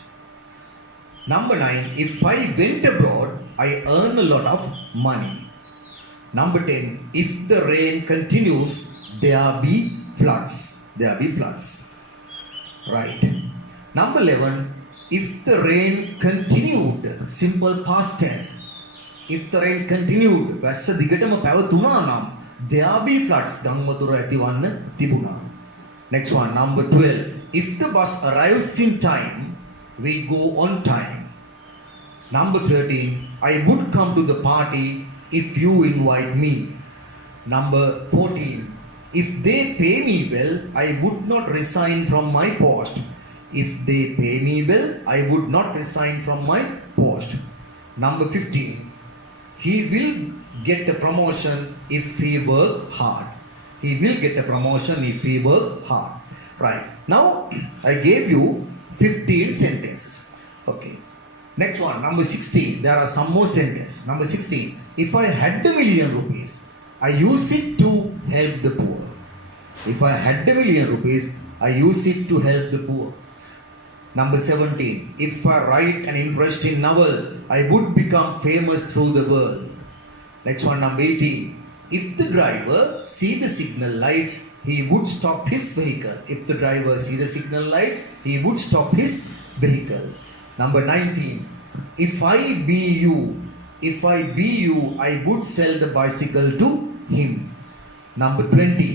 Number 9. If I went abroad, I earn a lot of money. Number 10. If the rain continues, there be floods. There be floods. Right. Number 11. If the rain continued, simple past tense. If the rain continued, වැස්ස දිගටම පැවතුණා නම් there be floods. ගම් වතුර ඇතිවන්න තිබුණා. Next one, number 12. If the bus arrives in time, we go on time. Number 13. I would come to the party if you invite me. Number 14. If they pay me well, I would not resign from my post. If they pay me well, I would not resign from my post. Number 15. He will get a promotion if he work hard. He will get a promotion if he work hard. Right. Now, I gave you 15 sentences. Okay. Next one, number 16. There are some more sentences. Number 16. If I had ₹1,000,000, I use it to help the poor. If I had ₹1,000,000, I use it to help the poor. Number 17. If I write an interesting novel, I would become famous through the world. Next one, number 18. If the driver see the signal lights, he would stop his vehicle. If the driver see the signal lights, he would stop his vehicle. Number 19. If I be you, I would sell the bicycle to him. Number 20.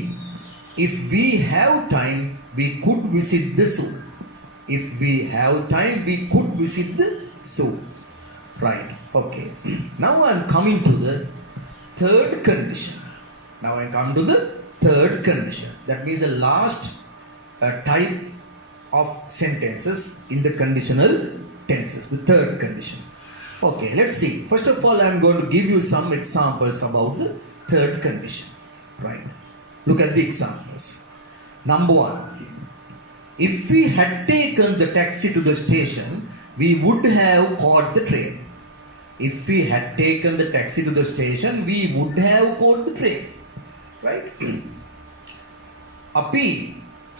If we have time, we could visit the zoo. If we have time, we could visit the zoo. Right. Okay. Now I am coming to the third condition. That means the last type of sentences in the conditional tenses. The third condition. Okay. Let's see. First of all, I am going to give you some examples about the third condition. Right. Look at the examples. Number 1. If we had taken the taxi to the station, we would have caught the train. If we had taken the taxi to the station, we would have caught the train. Right? අපි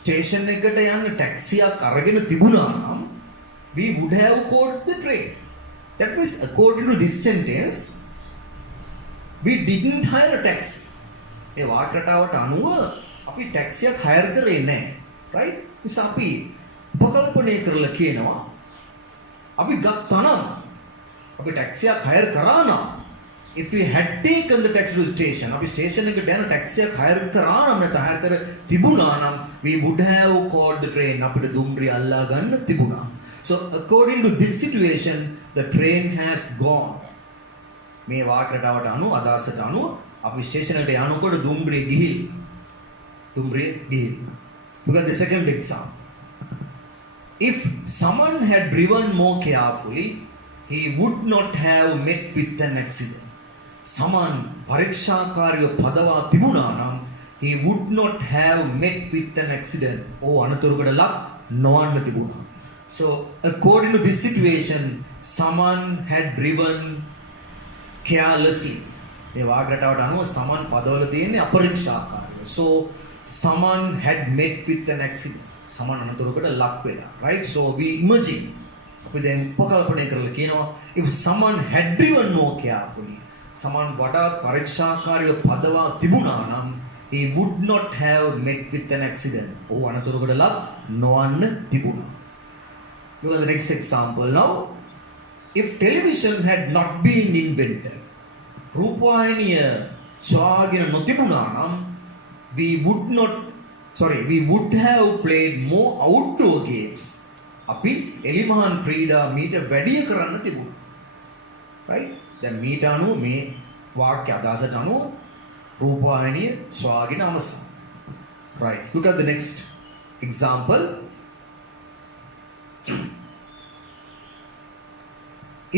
station එකට යන්න ටැක්සියක් අරගෙන තිබුණා නම් we would have caught the train. That means according to this sentence, we didn't hire a taxi. ඒ වාක්‍යරටාවට අනුව අපි ටැක්සියක් hire කරේ නැහැ. Right? නිසා අපි උපකල්පනය කරලා කියනවා අපි ගත්තා නම් අපි ටැක්සියක් hire කරා නම් if we had taken the taxi to the station, අපි ස්ටේෂන් එකට යන ටැක්සියක් hire කරා නම් නැත්නම් hire කර තිබුණා නම් we would have caught the train. අපිට දුම්රිය අල්ලා ගන්න තිබුණා. So according to this situation, the train has gone. මේ වාක්‍යයට අනුව අදහසට අනුව අපි ස්ටේෂන් එකට යනකොට දුම්රිය ගිහිල්. Look at the second example. If someone had driven more carefully, he would not have met with an accident. Someone පරීක්ෂාකාරීව පදවා තිබුණා නම් he would not have met with an accident. අනතුරකට ලක් නොවන්න තිබුණා. So according to this situation, someone had driven carelessly. මේ වාක්‍යයට අනුව someone පදවල තියෙන්නේ අපරීක්ෂාකාරීව. So someone had met with an accident. someone අනතුරකට ලක් වෙලා. Right? So we imagine අපි දැන් උපකල්පනය කරලා කියනවා if someone had driven more carefully, someone වඩා පරීක්ෂාකාරීව පදවා තිබුණා නම් he would not have met with an accident. අනතුරකට ලක් නොවන්න තිබුණා. Look at the next example now. If television had not been invented, රූපවාහිනිය සොයාගෙන නොතිබුණා නම් we would have played more outdoor games. අපි එලිමහන් ක්‍රීඩා මීට වැඩිය කරන්න තිබුණා. Right? දැන් මීට අනුව මේ වාක්‍ය අදහසට අනුව රූපවාහිනිය සොයාගෙන අවසන්. Right. Look at the next example.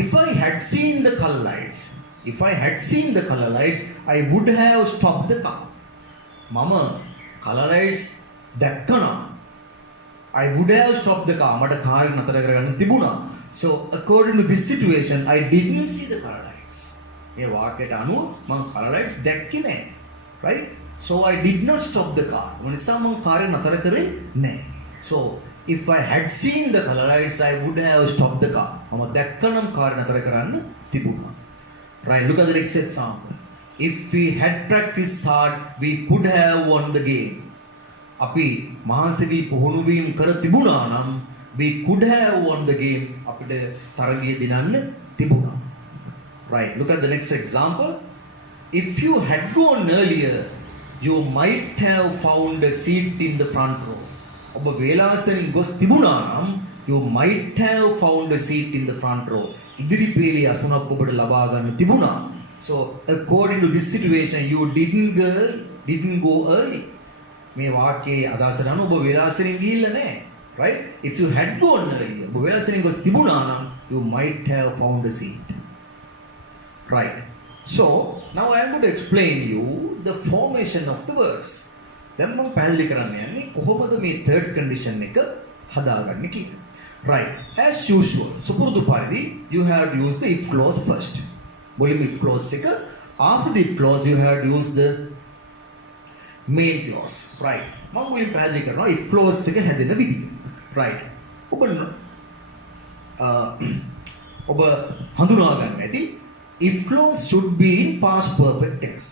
If I had seen the color lights, I would have stopped the car. මම color lights දැක්කනම් I would have stopped the car. මට කාර් එක නතර කරගන්න තිබුණා. So according to this situation, I didn't see the color lights. මේ වාක්‍යයට අනුව මම color lights දැක්කේ නැහැ. Right? So I did not stop the car. මොන නිසා මම කාර් එක නතර කරේ නැහැ. So if I had seen the color lights, I would have stopped the car. මම දැක්කනම් කාර් නතර කරන්න තිබුණා. Right? Look at the next example. If we had practiced hard, we could have won the game. අපි මහන්සි වී පුහුණු වීම කර තිබුණා නම් we could have won the game. අපිට තරගය දිනන්න තිබුණා. Right. Look at the next example. If you had gone earlier, you might have found a seat in the front row. ඔබ වේලාසනින් ගොස් තිබුණා නම් you might have found a seat in the front row. ඉදිරි පේළියේ අසුනක් ඔබට ලබා ගන්න තිබුණා. So according to this situation, you didn't go early. මේ වාක්‍යයේ අදහසට අනුව ඔබ වේලාසනින් ගිහිල්ලා නැහැ. Right? If you had gone earlier, ඔබ වේලාසනින් ගොස් තිබුණා නම් you might have found a seat. Right. So now I am going to explain you the formation of the words. දැන් මම පැහැදිලි කරන්න යන්නේ කොහොමද මේ third condition එක හදාගන්නේ කියලා. Right. As usual, so පුරුදු පරිදි you have to use the if clause first. මුලින්ම if clause එක, after the if clause you have to use the main clause. Right. මම මුලින් පැහැදිලි කරනවා if clause එක හැදෙන විදිය. Right. ඔබ හඳුනා ගන්න ඇති if clause should be in past perfect tense.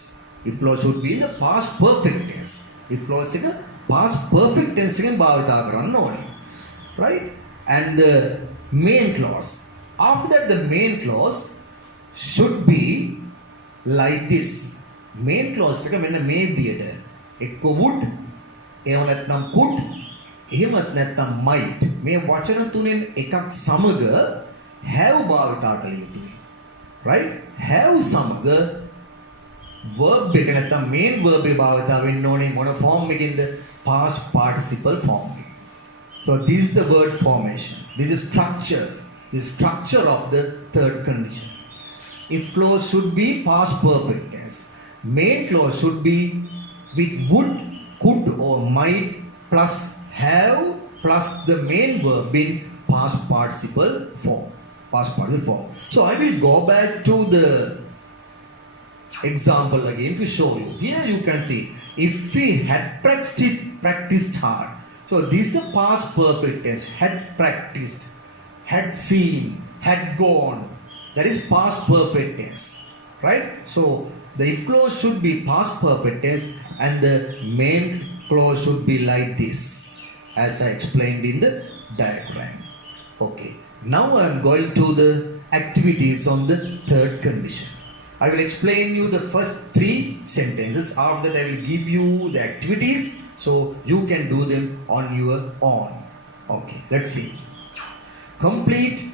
If clause should be in the past perfect tense. If clause එක past perfect tense එකෙන් භාවිතා කරන්න ඕනේ. Right? And the main clause. After that the main clause should be like this. Main clause එක මෙන්න මේ විදියට එක්ක would එහෙම නැත්නම් could එහෙමත් නැත්නම් might මේ වචන තුනෙන් එකක් සමග have භාවිතා කළ යුතුයි. Right? Have සමග verb එක නැත්නම් main verb එක භාවිතා වෙන්න ඕනේ මොන form එකකින්ද? past participle form. So this is the word formation. This is structure. The structure of the third condition. If clause should be past perfect tense. Main clause should be with would, could or might plus have plus the main verb in past participle form. Past participle form. So I will go back to the example again to show you. Here you can see if we had practiced hard. So this is the past perfect tense. Had practiced, had seen, had gone. That is past perfect tense. Right? So the if clause should be past perfect tense and the main clause should be like this, as I explained in the diagram. Okay. Now I am going to the activities on the third condition. I will explain you the first 3 sentences. After that I will give you the activities so you can do them on your own. Okay, let's see. Complete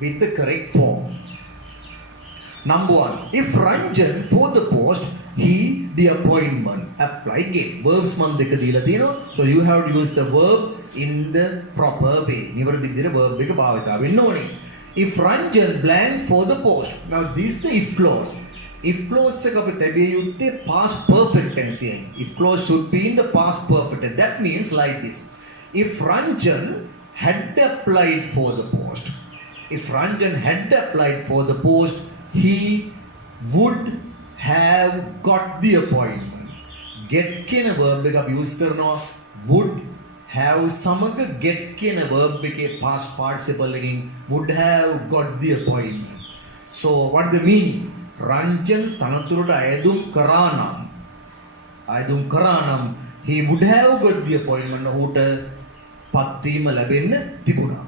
with the correct form. Number 1. If Ranjan for the post, he the appointment. Apply again. Verbs man dekka dila thiyena. So you have to use the verb in the proper way. Nivaradhi vidira verb එක භාවිතා වෙන්න ඕනේ. If Ranjan blank for the post. Now this is the if clause. If clause එක අපි තැබිය යුත්තේ past perfect tense එකෙන්. If clause should be in the past perfect tense. That means like this. If Ranjan had applied for the post. If Ranjan had applied for the post, he would have got the appointment. Get කියන verb එක අපි use කරනවා would have සමග get කියන verb එකේ past participle එකකින් would have got the appointment. So what is the meaning? Ranjan තනතුරට අයදුම් කරා නම් he would have got the appointment. ඔහුට පත්වීම ලැබෙන්න තිබුණා.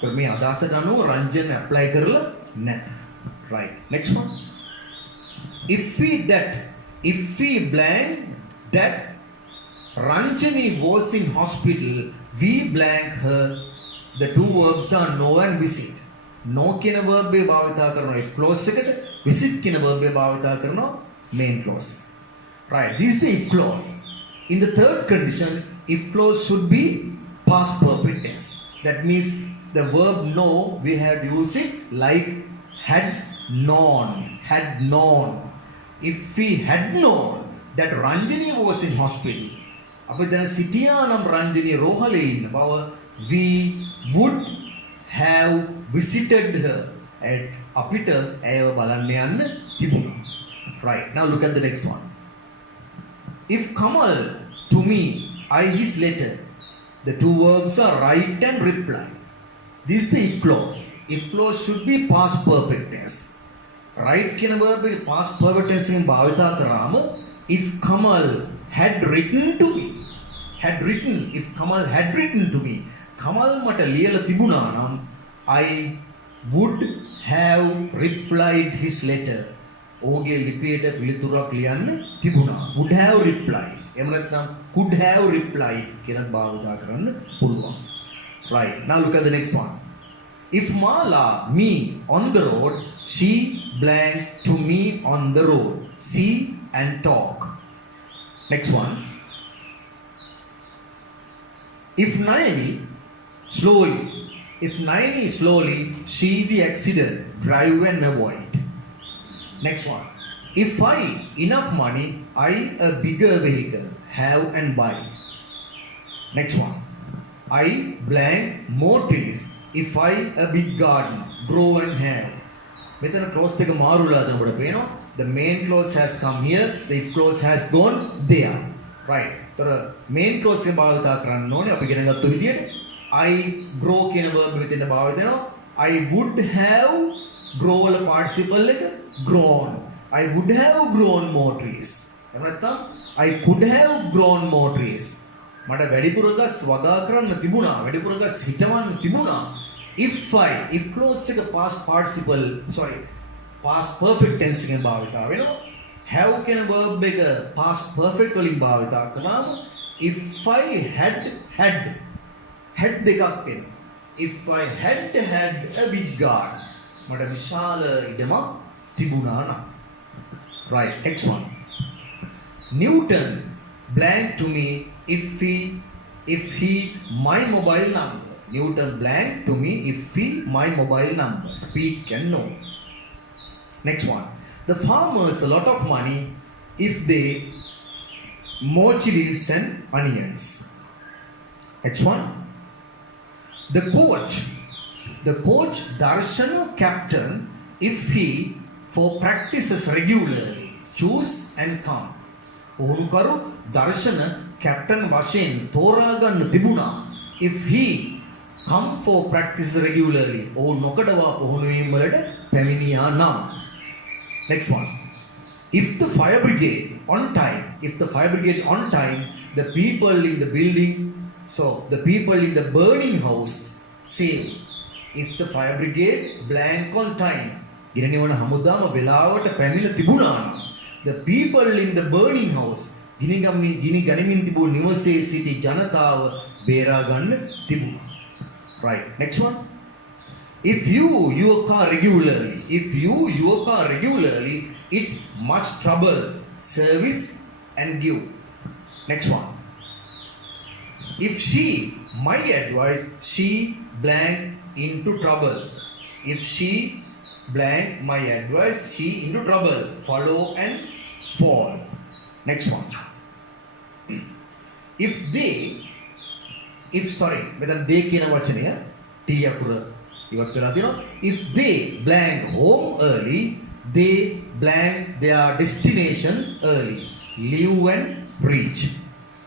तर මේ අදහසට අනුව රංජන් apply කරලා නැත. Right. Next one. If we blank that Ranjani was in hospital, we blank her. The two verbs are no and visit. No කියන verb එක භාවිතා කරනවා if clause එකට, visit කියන verb එක භාවිතා කරනවා main clause. Right. This is the if clause. In the third condition, if clause should be past perfect tense. That means the verb know we have used it like had known. If we had known that Ranjani was in hospital, අපි දැන් සිටියා නම් රංජනී රෝහලේ ඉන්න බව, we would have visited her. අපිට ඇයව බලන්න යන්න තිබුණා. Right. Now look at the next one. If Kamal to me, I his letter. The two verbs are write and reply. This is the if clause. If clause should be past perfect tense. Write කියන verb එක past perfect tense එකෙන් භාවිතා කරාම if Kamal had written to me. If Kamal had written to me. Kamal මට ලියලා තිබුණා නම් I would have replied his letter. ඔහුගේ ලිපියට පිළිතුරක් ලියන්න තිබුණා. Would have replied. එහෙම නැත්නම් could have replied කියලා භාවිතා කරන්න පුළුවන්. Right. Now look at the next one. If Mala me on the road, she blank to me on the road. See and talk. Next one. If Nayani slowly, see the accident, drive and avoid. Next one. If I enough money, I a bigger vehicle, have and buy. Next one. I blank more trees. If I a big garden, grow and have. මෙතන clause දෙක මාරුලා දනකොට පේනවා. The main clause has come here, the if clause has gone there. Right. තර main clause එක භාවිතා කරන්න ඕනේ අපි ඉගෙන ගත්ත විදියට. I grow කියන verb මෙතන භාවිත වෙනවා. I would have grow වල participle එක grown. I would have grown more trees. එහෙම නැත්නම් I could have grown more trees. මට වැඩිපුර ගස් වගා කරන්න තිබුණා. වැඩිපුර ගස් හිටවන්න තිබුණා. If clause එක past perfect tense එකෙන් භාවිතා වෙනවා. have කියන verb එක past perfect වලින් භාවිතා කරාම if I had දෙකක් වෙනවා. If I had a big garden, මට විශාල ඉඩමක් තිබුණා නම්. Right. Next one. Newton blank to me if he my mobile number. Newton blank to me if he my mobile number. Speak and know. Next one. The farmers a lot of money if they more chilies and onions. Next one. The coach Darshana captain if he for practices regularly choose and come. ඔහුකරු දර්ශන captain වශයෙන් තෝරා ගන්න තිබුණා. If he come for practice regularly. ඔහු නොකඩවා පුහුණුවීම් වලට පැමිණියා නම්. Next one. If the fire brigade on time, the people in the building, so the people in the burning house save. If the fire brigade blank on time, ගිනිනිවන හමුදාම වෙලාවට පැමිණ තිබුණා නම් the people in the burning house, ගිනි ගනිමින් තිබූ නිවසේ සිටි ජනතාව බේරා ගන්න තිබුණා. Right. Next one. If you your car regularly, if you your car regularly, it much trouble service and give. Next one. If she my advice, she blank into trouble. If she blank my advice, she into trouble. Follow and fall. Next one. If they, if sorry, මෙතන they කියන වචනය T අකුර ඉවත් වෙලා තියෙනවා. If they blank home early, they blank their destination early. Leave and reach.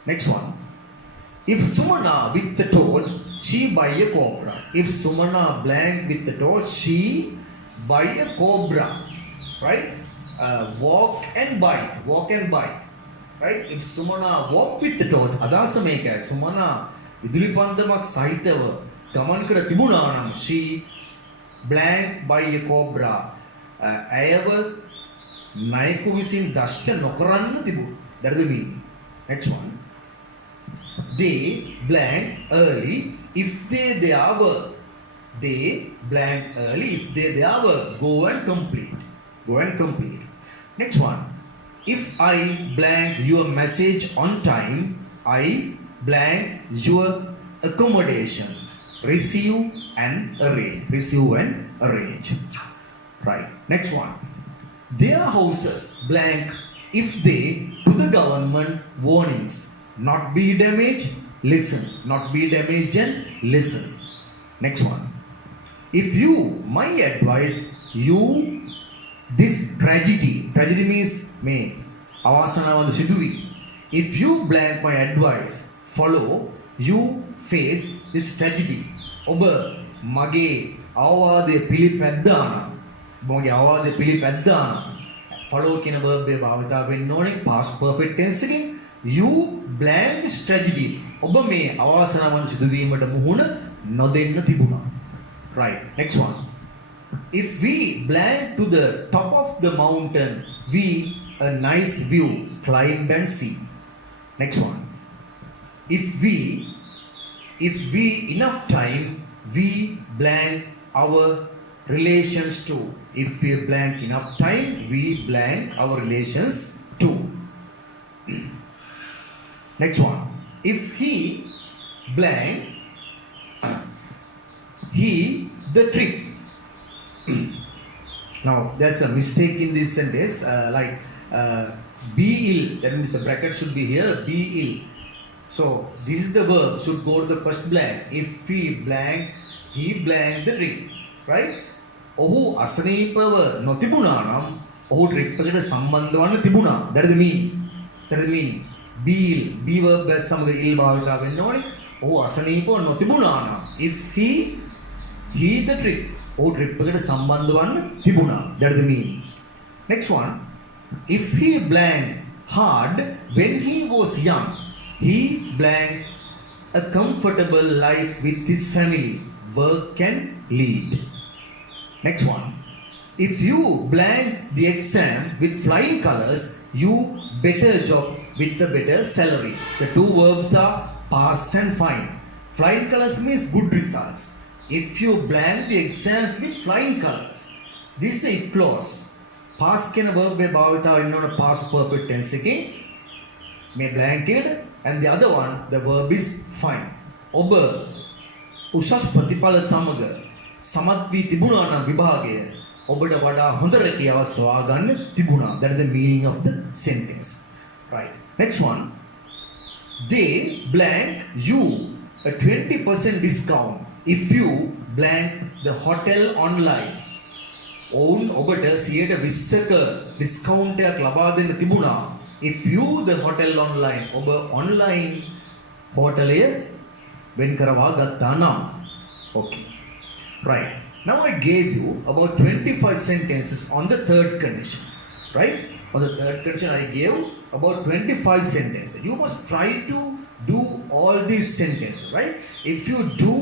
Next one. If Sumana with the torch, she buy a cobra. If Sumana blank with the torch, she buy a cobra. Right? Walk and bite. Walk and bite. Right? If Sumana walk with the torch, අදහස මේකයි. Sumana විදුලි පන්දමක් සහිතව ගමන් කර තිබුණා නම් she blank by a cobra. ඇයව නයිකු විසින් දෂ්ට නොකරන්න තිබුණා. That is the meaning. Next one. They blank early if they their work. They blank early if they their work. Go and complete. Go and complete. Next one. If I blank your message on time, I blank your accommodation. Receive and arrange. Receive and arrange. Right. Next one. Their houses blank if they to the government warnings. Not be damaged, listen. Not be damaged and listen. Next one. If you, my advice, you, this tragedy means me, අවසනාවන්ද සිදුවී. If you blank my advice, follow, you face this tragedy. ඔබ මගේ අවවාදය පිළිපැද්දා නම්, මගේ අවවාදය පිළිපැද්දා නම්, follow කියන verb එක භාවිතා වෙන්න ඕනේ past perfect tense එකෙන්. You blank this tragedy. ඔබ මේ අවාසනාවන්ත සිදුවීමට මුහුණ නොදෙන්න තිබුණා. Right. Next one. If we blank to the top of the mountain, we a nice view, climb and see. Next one. If we enough time, we blank our relations too. If we blank enough time, we blank our relations too. Next one. If he blank he the trip. Now there's a mistake in this sentence. Be ill. That means the bracket should be here. Be ill. So this is the verb should go to the first blank. If he blank, he blank the trip. Right? ඔහු අසනීපව නොතිබුණා නම් ඔහු trip එකට සම්බන්ධ වන්න තිබුණා. That is the meaning. That is the meaning. Be ill. Be verb සමග ill භාවිතා වෙන්න ඕනේ. ඔහු අසනීපව නොතිබුණා නම් if he the trip. ඔහු ට්‍රිප් එකට සම්බන්ධ වන්න තිබුණා. That is the meaning. Next one. If he blank hard when he was young, he blank a comfortable life with his family. Work can lead. Next one. If you blank the exam with flying colors, you better job with a better salary. The two verbs are pass and fine. Flying colors means good results. If you blank the exams with flying colors, this is if clause. Past කියන verb එක භාවිතා වෙන්න ඕන past perfect tense එකේ. මේ blanketed and the other one the verb is fine. ඔබ උසස් ප්‍රතිඵල සමග සමත් වී තිබුණා නම් විභාගය ඔබට වඩා හොඳ රැකියාවක් සොයා ගන්න තිබුණා. That is the meaning of the sentence. Right. Next one. They blank you a 20% discount if you blank the hotel online. ඔවුන් ඔබට 120ක discount එකක් ලබා දෙන්න තිබුණා. If you the hotel online, ඔබ online හෝටලය වෙන් කරවා ගත්තා නම්. Okay. Right. Now I gave you about 25 sentences on the third condition. Right? On the third condition I gave about 25 sentences. You must try to do all these sentences. Right? If you do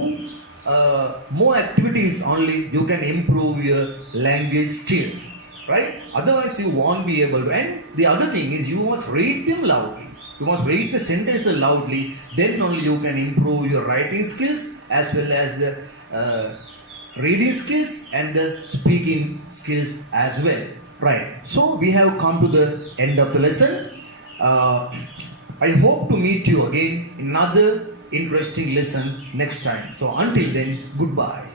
more activities only, you can improve your language skills. Right? Otherwise you won't be able to. And the other thing is you must read them loudly. You must read the sentences loudly. Then only you can improve your writing skills as well as the reading skills and the speaking skills as well. Right. So we have come to the end of the lesson. I hope to meet you again in another interesting lesson next time. So until then, goodbye.